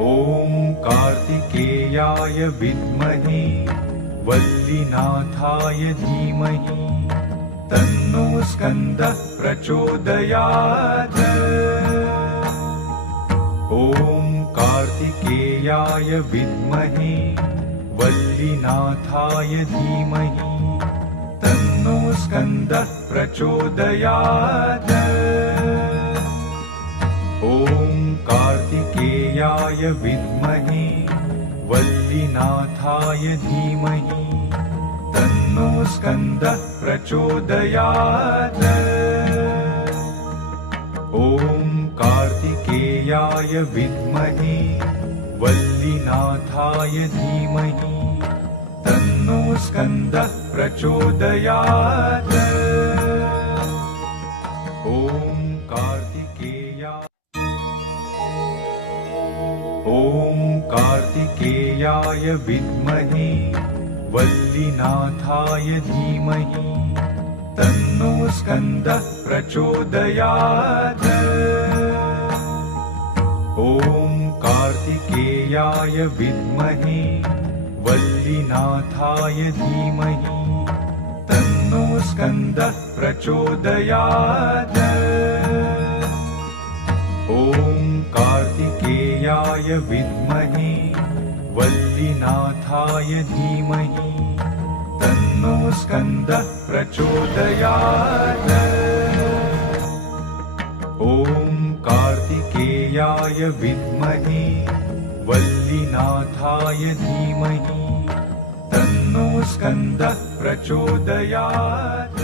ॐ कार्तिकेयाय विद्महे वल्लीनाथाय धीमहि तन्नो स्कन्दः प्रचोदयात्। ॐ कार्तिकेयाय विद्महे वल्लीनाथाय धीमहि तन्नो स्कन्दः प्रचोदयात्। ॐ कार्तिकेयाय विद्महे वल्लीनाथाय धीमहि तन्नो स्कन्दः प्रचोदयात्। ॐ कार्तिकेयाय विद्महे वल्लीनाथाय धीमहि तन्नो स्कन्दः प्रचोदयात्। ॐ कार्तिकेयाय विद्महे वल्लीनाथाय धीमहि तन्नो स्कन्दः प्रचोदयात्। ॐ कार्तिकेयाय विद्महे वल्लीनाथाय धीमहि तन्नो स्कन्दः प्रचोदयात्। ॐ कार्तिकेयाय विद्महे वल्लीनाथाय धीमहि तन्नो स्कन्दः प्रचोदयात्। ॐ कार्तिकेयाय विद्महे वल्लीनाथाय धीमहि तन्नो स्कन्दः प्रचोदयात्।